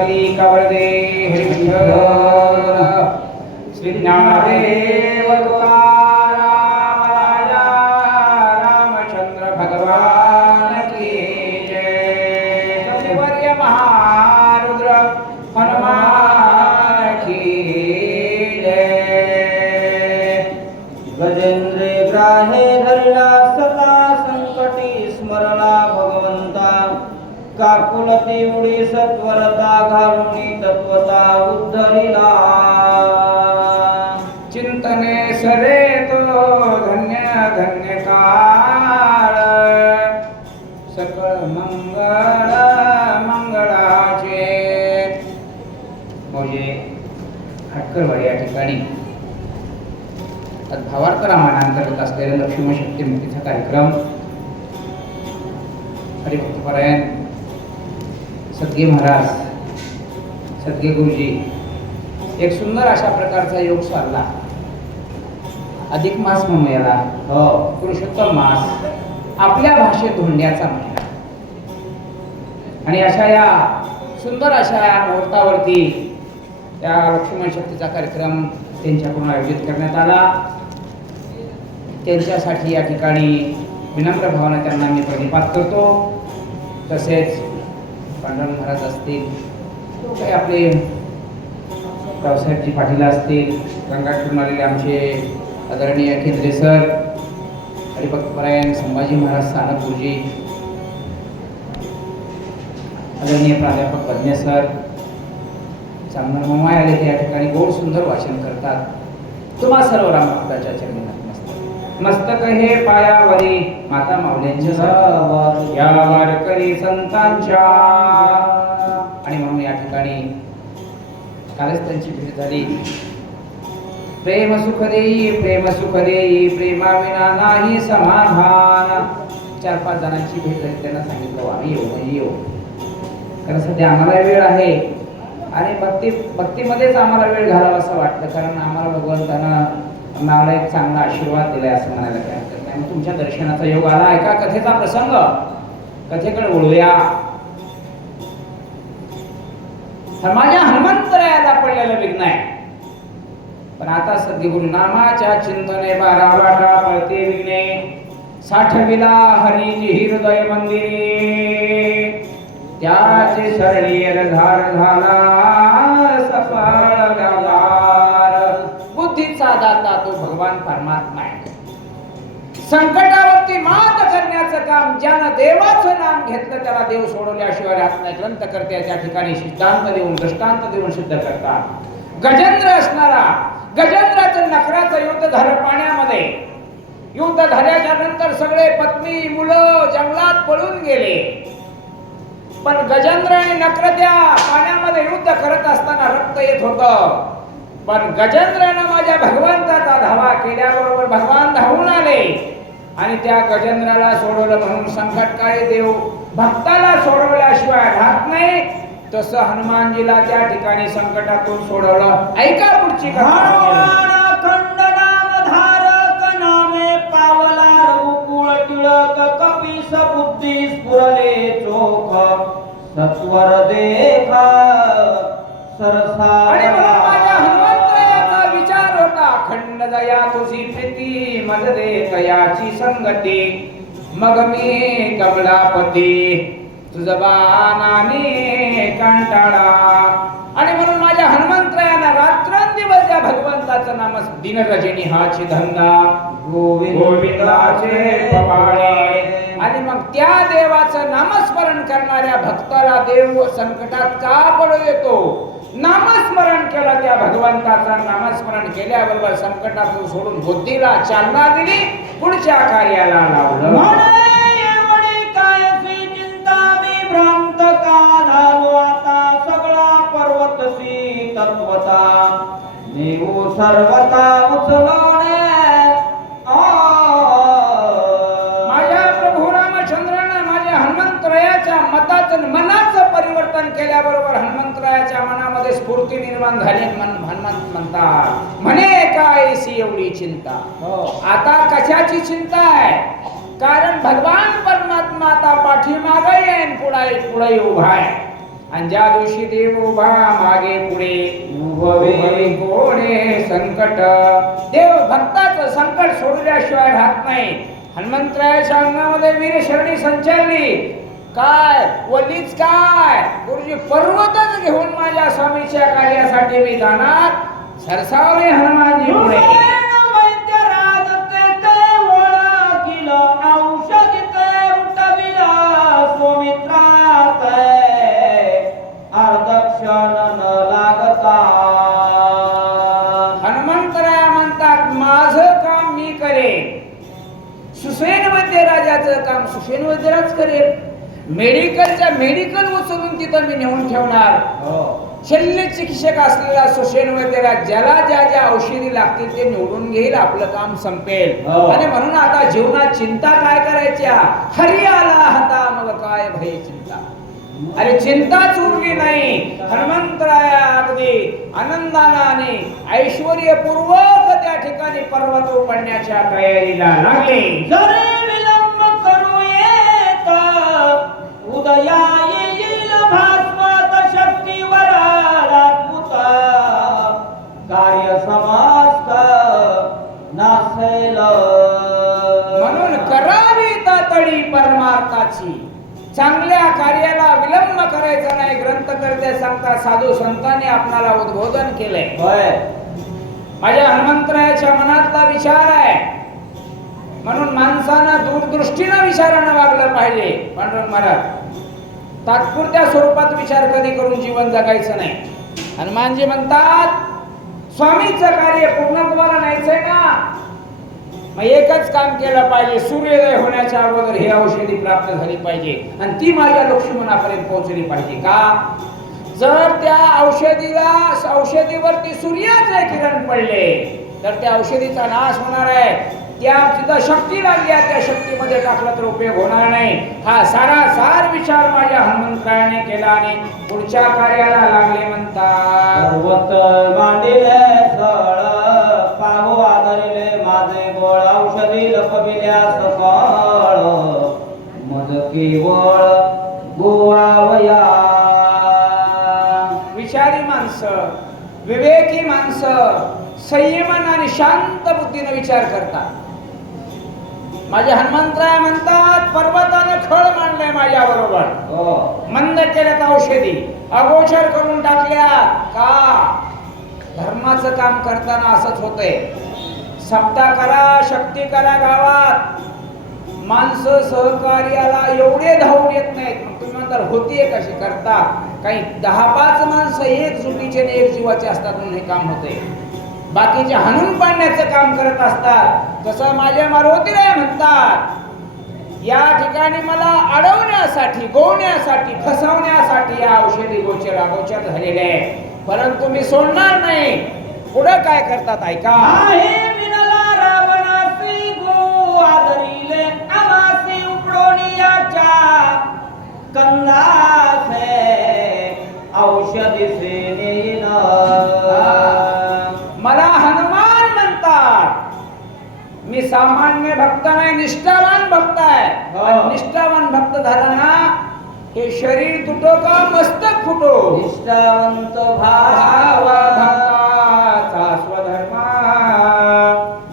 विठ्ठली कवरदे हरी विठ्ठल श्री ज्ञानदेव तुकाराम राजा रामचंद्र भगवान की जय सत्यवर्य महारुद्र हनुमान की जय गजेंद्रे ग्राहे धरला सदा संकटी स्मरला भगवंता काकुलती उडी सत्वरता घालुनी तत्वता उद्धरिला चिंतने सरे तो धन्य धन्य काळ सकळ मंगळ मंगळाचे म्हणजे हटकरवाडी या ठिकाणी भावार्थ रामायणांतर्गत असलेल्या लक्ष्मी शक्ती मुक्तीचा कार्यक्रम हरिभक्तपरायण सद्गे महाराज सद्गे गुरुजी एक सुंदर अशा प्रकारचा योग साधला. अधिक मास म्हणून याला पुरुषोत्तम मास आपल्या भाषेत धोंड्याचा महिना आणि अशा या सुंदर अशा या मुहूर्तावरती त्या लक्ष्मण शक्तीचा कार्यक्रम त्यांच्याकडून आयोजित करण्यात आला. त्यांच्यासाठी या ठिकाणी विनम्र भावाने त्यांना मी प्रणिपात करतो. तसेच पांडुरंग महाराज असतील, काही आपले रावसाहेबजी पाटील असतील, रंगाटून आलेले आमचे आदरणीय केंद्रे सर, हरिभक्तपरायण संभाजी महाराज सानप गुरुजी, आदरणीय प्राध्यापक बदने सर, चांगलं ममाय आले ते या ठिकाणी गोड सुंदर भाषण करतात. तुम्हा सर्व रामभक्ताच्या चरणी मस्तक हे पायावरी माता माऊल्यांच्या या वारकरी संतांच्या आणि म्हणून या ठिकाणी कालच त्यांची भेट झाली. प्रेम सुख देई प्रेमाविना नाही समाधान. 4-5 जणांची भेट झाली. त्यांना सांगितलं आम्ही येऊ कारण सध्या आम्हाला वेळ आहे आणि भक्तीमध्येच आम्हाला वेळ घालावा असं वाटतं. कारण आम्हाला भगवंतानं मला एक चांगला आशीर्वाद दिलाय असं म्हणायला काय हरकत नाही. तुमच्या दर्शनाचा योग आला. एका कथेचा प्रसंग कथेकडे वळूया. माझ्या हनुमंतरायाला पडलेलं विघ्न आहे, पण आता सद्गुरु नामाच्या चिंतने 12 वाटा पळते विघ्ने. 60विला हरीची हृदय मंदिरे त्याचे शरणीर धार झाला सफळ व्यापार. बुद्धीचा दाता तो भगवान परमात्मा आहे. संकटावरती मात करण्याचं काम ज्यानं देवाचं नाम घेतलं त्याला देव सोडवल्याशिवाय राहत नाही. ग्रंथकर्ते त्या ठिकाणी सिद्धांत देऊन दृष्टांत देऊन सिद्ध करतात. गजेंद्र असणारा गजेंद्राचं नखराचं युद्ध झालं पाण्यामध्ये. युद्ध झाल्याच्या नंतर सगळे पत्नी मुलं जंगलात पळून गेले, पण गजेंद्र आणि नक्र त्या पाण्यामध्ये युद्ध करत असताना रक्त येत होतं. पण गजेंद्रानं माझ्या भगवंताचा धावा केल्याबरोबर भगवान धावून आले आणि त्या गजेंद्राला सोडवलं. म्हणून संकटकाळी देव भक्ताला सोडवल्याशिवाय राहत नाही. तसं हनुमानजीला त्या ठिकाणी संकटातून सोडवलं. ऐका पुढची धारक नामे पावला रघुकुळ टिळक कपीस बुद्धी स्फुरले चोख सत्वर देखा सरसा. खंड दया तुझी प्रीती मज दे कयाची संगती मग मी कमलापती तुझबानाने कंटाळा. आणि म्हणून माझ्या हनुमंतरायानं रात्रंदिवस या भगवंताचं नाम दिन रजनी हाची धंदा गोविंदाचे पवाळे. आणि मग त्या देवाचं नामस्मरण करणाऱ्या भक्ताला देव संकटात का पडू येतो. नामस्मरण केलं त्या भगवंताचं नामस्मरण केल्याबरोबर संकटातून सोडून बुद्धीला चालना दिली, पुढच्या कार्याला लावलं. चिंता मी भ्रांत का झालो आता सगळा पर्वतसी तत्वता देऊ सर्वता उचलणे. माझ्या प्रभू रामचंद्रानं माझ्या हनुमंतरायाच्या मताचं मनाचं परिवर्तन केल्याबरोबर हनुमंतरायाच्या मनामध्ये स्फूर्ती निर्माण झाली. हनुमंत म्हणतात म्हणे काय सी एवढी चिंता. आता कशाची चिंता आहे. कारण भगवान परमात्मा आता पाठीमागे येईन पुढे उभा आहे. आणि ज्या दिवशी देव उभा मागे पुढे उभे कोणे संकट, देव भक्ताचं संकट सोडल्याशिवाय राहत नाही. हनुमंतरायाच्या अंगामध्ये वीरशरणी संचारली. काय वलीच काय गुरुजी, पर्वतच घेऊन माझ्या स्वामीच्या कार्यासाठी मी जाणार. सरसावले हनुमानजी पुढे. हनुमंतराया म्हणतात माझं काम मी करेन, सुसेन वैद्य राजाचं काम सुसेन वैद्यराज करेल. मेडिकल उचलून तिथं मी नेऊन ठेवणार. शल्य चिकित्सक असलेला सुसेन वैद्यराज ज्याला ज्या ज्या औषधी लागतील ते निवडून घेईल, आपलं काम संपेल. आणि म्हणून आता जीवनात चिंता काय करायच्या, हरी आला हाता मग काय भय चिंता. अरे चिंताच उरली नाही. हनुमंतराया अगदी आनंदाने ऐश्वर्यपूर्वक त्या ठिकाणी पर्वत उपडण्याच्या तयारीला लागले. उदया येईल भास्वत शक्तीवर राजपूत, कार्य समस्त नासेल. म्हणून करावी तातडी परमार्थाची, चांगल्या कार्याला विलंब करायचा नाही. ग्रंथकर्ते सांगतात, साधू संतांनी आपणाला उद्बोधन केलंय. माझ्या हनुमंतरायाच्या मनातला विचार आहे. म्हणून माणसानं दूरदृष्टीनं विचारानं वागलं पाहिजे. पांडुरंग महाराज तात्पुरत्या स्वरूपात विचार कधी करून जीवन जगायचं नाही. हनुमानजी म्हणतात स्वामीचं कार्य पूर्ण तुम्हाला न्यायचंय का, मग एकच काम केलं पाहिजे, सूर्योदय होण्याच्या अगोदर ही औषधी प्राप्त झाली पाहिजे आणि ती माझ्या लक्ष्मणापर्यंत पोहोचली पाहिजे. का, जर त्या औषधीवरती सूर्याचे किरण पडले तर त्या औषधीचा नाश होणार आहे. त्या तिथं शक्ती लागली आहे, त्या शक्तीमध्ये टाकलं तर उपयोग होणार नाही. हा सारासार विचार माझ्या हनुमंतरायाने केला आणि पुढच्या कार्याला लागले. म्हणतात पर्वत मांडिले सळ, पाहो आदरिले माझे गोळ, औषधी लपविल्या सकळ, मज केवळ गोवावया. विचारी माणसं, विवेकी माणसं संयमन आणि शांत बुद्धीने विचार करतात. माझे हनुमंतराय म्हणतात पर्वताने खळ मांडले माझ्या बरोबर, मंद केल्यात औषधी, अगोचर करून टाकल्या. का, धर्माचं काम करताना असंच होतंय. सप्ताह करा, शक्ती करा, गावात माणसं सहकार्याला एवढे धावून येत नाहीत. मग तुम्ही म्हणताल होतीये कशी करता, काही 10-5 माणसं एक जुटीचे आणि एक जीवाचे असतात म्हणून हे काम होते. बाकीचे हाणून पाडण्याचं काम करत असतात. तसं माझे मारुतीराय म्हणतात, या ठिकाणी मला अडवण्यासाठी, गोवण्यासाठी, फसवण्यासाठी या औषधी अगोचर झालेले आहे. परंतु मी सोडणार नाही. पुढे काय करतात ऐका. आदरिले आमासी उपडोनियाच्या कंदासे औषधी सेनेन. मला हनुमान म्हणतात. मी सामान्य भक्त नाही, निष्ठावान भक्त आहे. आणि निष्ठावान भक्त झाला ना, हे शरीर तुटो का मस्तक फुटो. निष्ठावंत भाव भक्ताचा स्वधर्मा,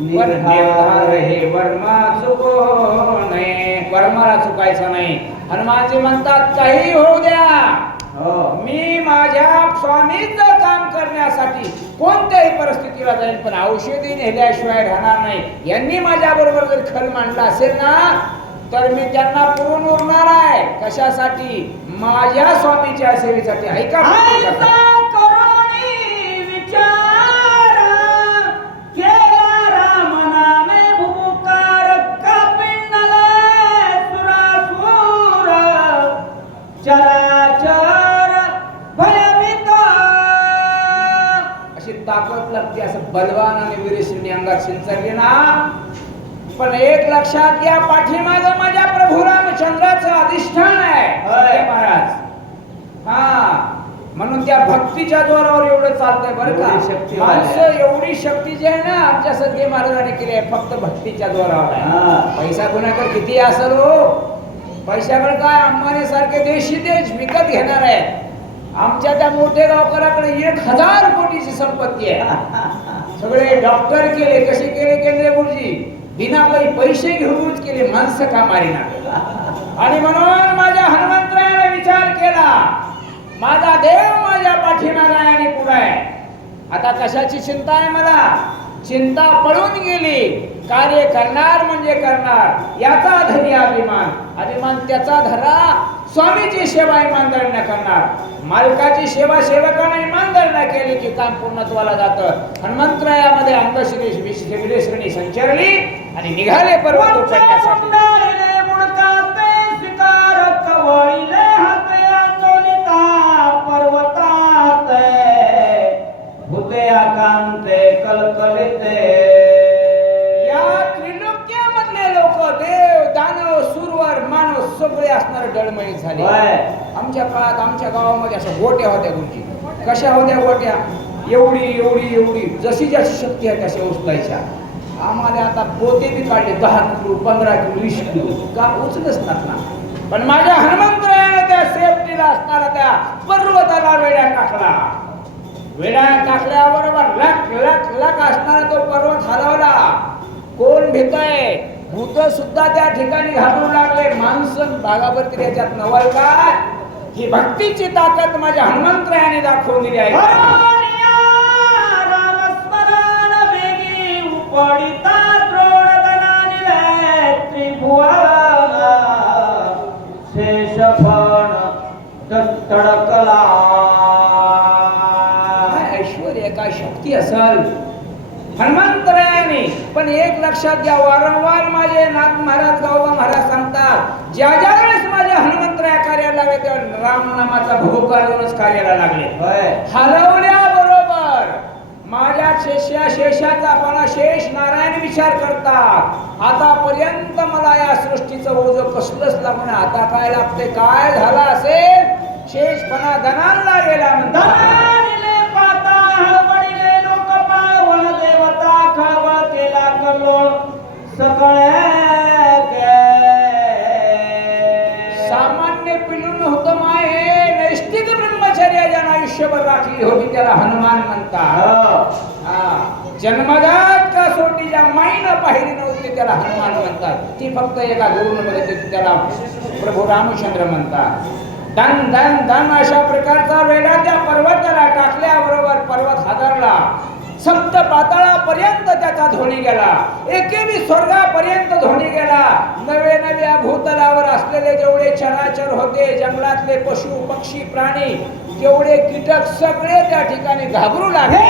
निर्धार हे वर्मा चुको नये. वर्माला चुकायचं नाही. हनुमानजी म्हणतात काही होऊ द्या, मी माझ्या स्वामीचं काम करण्यासाठी कोणत्याही परिस्थितीला जाईल, पण औषधी नेल्याशिवाय राहणार नाही. यांनी माझ्या बरोबर जर खल मांडला असेल ना, तर मी त्यांना पुरून उरणार आहे. कशासाठी, माझ्या स्वामीच्या सेवेसाठी. ऐका ताकद लागते. असं बलवान आणि वीरश्रेणी अंगात शिंचरली ना. पण एक लक्षात घ्या, पाठीमागं माझ्या प्रभू रामचंद्राचं अधिष्ठान आहे महाराज. हा, म्हणून त्या भक्तीच्या जोरावर एवढं चालतंय बरं का. माणसं एवढी शक्ती जी आहे ना आमच्या सद्गुरू महाराजांनी केली आहे, फक्त भक्तीच्या जोरावर आहे. पैसा कोणाकडे किती असेल हो, पैशाकडे काय अंबानी सारखे देशी देश विकत घेणार आहे. आमच्या त्या मोठे गावकराकडे 1000 कोटीची संपत्ती आहे. सगळे डॉक्टर केले, कसे केले केंद्र गुरुजी, बिना पैसे घेऊनच केले, माणसं का मारिना. आणि म्हणून माझ्या हनुमंतरायाने विचार केला, माझा देव माझ्या पाठीमागे आहे आणि पुढे आहे. आता कशाची चिंता आहे मला? चिंता पळून गेली. कार्य करणार म्हणजे करणार, याचा धनी अभिमान. अभिमान त्याचा धरा, स्वामीची सेवा इमानदारीने करणार. मालकाची सेवा सेवकाने इमानदारीने केली की काम पूर्णत्वाला जातं. हनुमंतरायामध्ये अंगश्री श्रेणी संचारली आणि निघाले पर्वत उचलण्यासाठी. पर्वतात भूते आकांते कलकलिते. या त्रिलोक्यामधले लोक, देव दानव सुरवर मानव सगळे असणारे डळमळीत झाले. आमच्या काळात आमच्या गावामध्ये अशा गोट्या होत्या गुरुजी. कशा होत्या गोट्या? एवढी एवढी एवढी, जशी जशी शक्ती आहे तशा उचलायच्या. आम्हाला आता पोते बी काढले 10 किलो 15 किलो 20 किलो का उचलच ना. पण माझ्या हनुमंतरायाने त्या सेफ्टीला असणारा त्या पर्वताला वेड्या टाकला. वेड्या टाकल्याबरोबर लख लख लख असणारा तो पर्वत हलवला. कोण भीतय? भूत सुद्धा त्या ठिकाणी घाबरू लागले. माणसं भागावरती त्याच्यात नवल काय? ही भक्तीची ताकद माझ्या हनुमंतरायाने दाखवून दिली आहे. रामस्मरण वेगी उपडिता द्रोणदनानिले त्रिभुवन शेषफण तडकला. ऐश्वर्य काय शक्ती असल हनुमंतरायाने. पण एक लक्षात घ्या, वारंवार माझे नाथ महाराज गावबा महाराज सांगतात, ज्या ज्या वेळेस माझे हनुमंतराया कार्याला लागले तेव्हा रामनामाचा भोकारूनच कार्याला लागले. हलवल्याबरोबर माझ्या शेषाचा पण शेष नारायण विचार करतात, आतापर्यंत मला या सृष्टीचं ओझं कसलंच लागणं, आता काय लागते? काय झालं असेल? शेषपणा धनाला गेला म्हणतात. सामान्य पिलून होतं माये, नैष्ठिक ब्रह्मचर्य ज्यानं आयुष्यभर राखली होती त्याला हनुमान म्हणतात. जन्मजात कसोटी ज्या माईनं पाहिली नव्हती त्याला हनुमान म्हणतात. ती फक्त एका गुरुमध्ये त्याला प्रभू रामचंद्र म्हणतात. धन धन धन अशा प्रकारचा वेळा त्या पर्वताला टाकल्याबरोबर पर्वत हादरला. सप्त पाताळापर्यंत त्याचा ध्वनी गेला, एकेबी स्वर्गापर्यंत ध्वनी गेला. नवे नव्या भूतलावर असलेले जेवढे चराचर होते, जंगलातले पशु पक्षी प्राणी, तेवढे कीटक सगळे त्या ठिकाणी घाबरू लागले.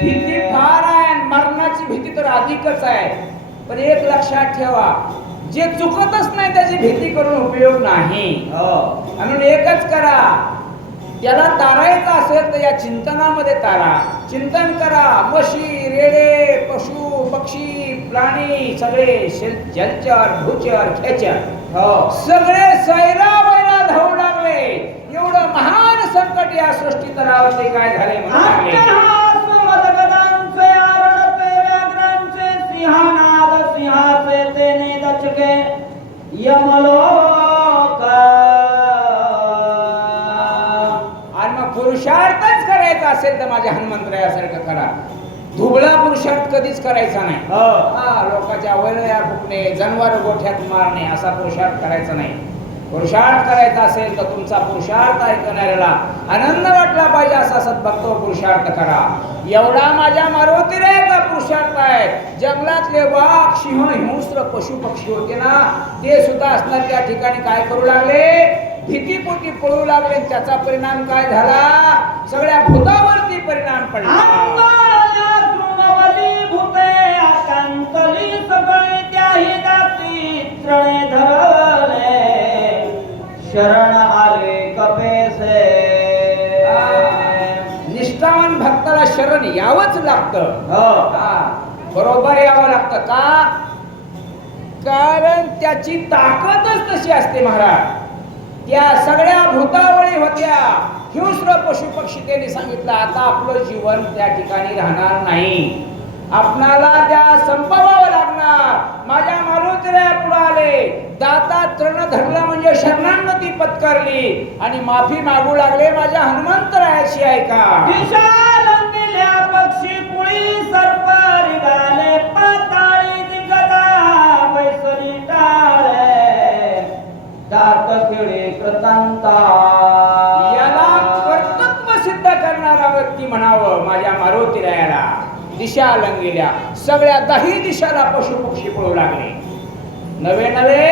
भीती फार आहे, मरणाची भीती तर अधिकच आहे. पण एक लक्षात ठेवा, जे चुकतच नाही त्याची भीती करून उपयोग नाही. म्हणून एकच करा, त्याला तारायचं असेल तर या चिंतनामध्ये तारा. चिंतन करा. म्हशी, रेडे, पशु पक्षी प्राणी सगळे जलचर भूचर खेचर सगळे सैरा वैरा धावू लागले. एवढं महान संकट या सृष्टी तलावरती काय झाले म्हणून लागले. सिंहानाद सिंहाचे तेने दचके यमलोक. आणि मग पुरुषार्थच करायचा असेल तर माझ्या हनुमंतरायासारखं करा. दुबळा पुरुषार्थ कधीच करायचा नाही. लोकांच्या वैरया फुकणे, जनावर गोठ्यात मारणे असा पुरुषार्थ करायचा नाही. पुरुषार्थ करायचा असेल तर तुमचा पुरुषार्थ ऐकणाऱ्याला आनंद वाटला पाहिजे असा सद्भक्त पुरुषार्थ करा. एवढा माझ्या मारुतीरेचा पुरुषार्थ आहे. जंगलातले वाघ, सिंह, हिंस्र पशु पक्षी होते ना, ते सुद्धा असणार त्या ठिकाणी काय करू लागले? भीतीपोटी पळू लागले. त्याचा परिणाम काय झाला? सगळ्या भूतावरती परिणाम पडला. शरण आले कपेसे. निष्ठावान भक्ताला शरण यावंच लागतं. बरोबर यावं लागतं. का? कारण त्याची ताकदच तशी असते महाराज. त्या सगळ्या भूतावळी होत्या, हिंस्र पशु पक्षी त्यांनी सांगितलं आता आपलं जीवन त्या ठिकाणी राहणार नाही, आपणाला त्या संपवावं लागणार. माझ्या मारुतीला पुढे आले, दातात तृण धरलं म्हणजे शरणागती पत्करली आणि माफी मागू लागले माझ्या हनुमंतरायाची. ऐका दिशा लंबिल्या पक्षी पुळी सर्प निघाले पाताळी दिगदा बैसरी टाळे दात खेळे कृतांता. याला कर्तृत्व सिद्ध करणारा व्यक्ती म्हणावं माझ्या मारुतीरायाला. दिशा लंगेल्या, सगळ्या 10 दिशाला पशु पक्षी पळू लागले. नवे नवे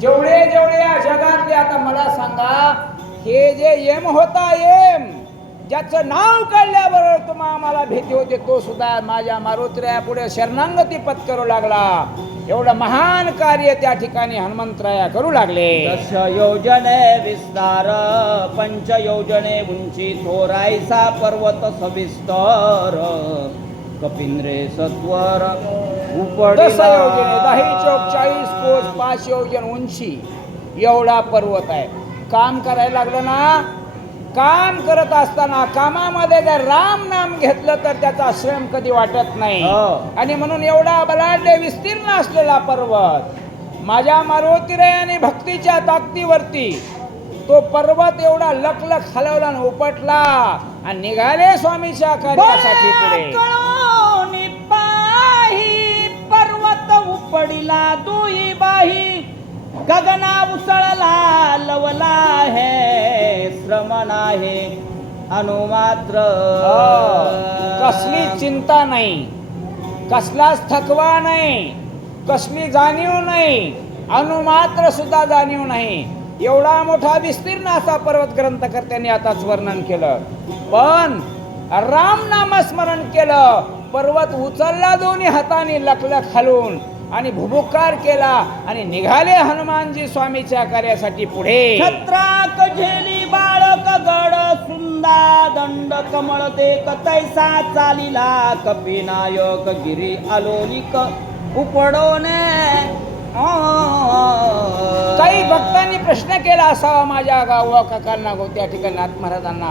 जेवढे जेवढे या जगातले, आता मला सांगा हे जे यम होता, यम ज्याचं नाव काढल्याबरोबर तुम्हा आम्हाला भीती होते, तो सुद्धा माझ्या मारुतीराया पुढे शरणागती पत्करू लागला. एवढं महान कार्य त्या ठिकाणी हनुमंतराया करू लागले. 10 योजने विस्तार 5 योजने उंची थोरायसा पर्वत सविस्तर कपिंद्रे सत्वर 10 योजने 10 चौक 40 कोस 5 योजन उंची एवढा पर्वत आहे. काम करायला लागलं ना, काम करत असताना कामामध्ये जर राम नाम घेतलं तर त्याचा श्रम कधी वाटत नाही. आणि म्हणून एवढा बलाढ्य विस्तीर्ण असलेला पर्वत माझ्या मारुतीरायाने भक्तीच्या ताकदीवरती तो पर्वत एवढा लखलख हलवला आणि उपटला आणि निघाले स्वामीच्या कार्यासाठी पुढे. पर्वत उपडिला दुई बाही गगना उसळला लवला है श्रम आहे अनुमात्र. कसली चिंता नाही, कसलाच थकवा नाही, कसली जाणीव नाही, अनुमात्र सुद्धा जाणीव नाही. एवढा मोठा विस्तीर्ण असा पर्वत ग्रंथकर्त्यांनी आताच वर्णन केलं. पण राम नामस्मरण केलं, पर्वत उचलला दोन्ही हाताने लखलख हलवून आणि भुभुकार केला आणि निघाले हनुमानजी स्वामीच्या कार्यासाठी पुढे. छत्राक झेली बाळक गड सुंदा दंड कमळ देख तैसा चालिला कपिनायक गिरी आलोलिक उपडोने. काही भक्तांनी प्रश्न केला असावा माझ्या गावा काकांना, त्या ठिकाणी नाथ महाराजांना,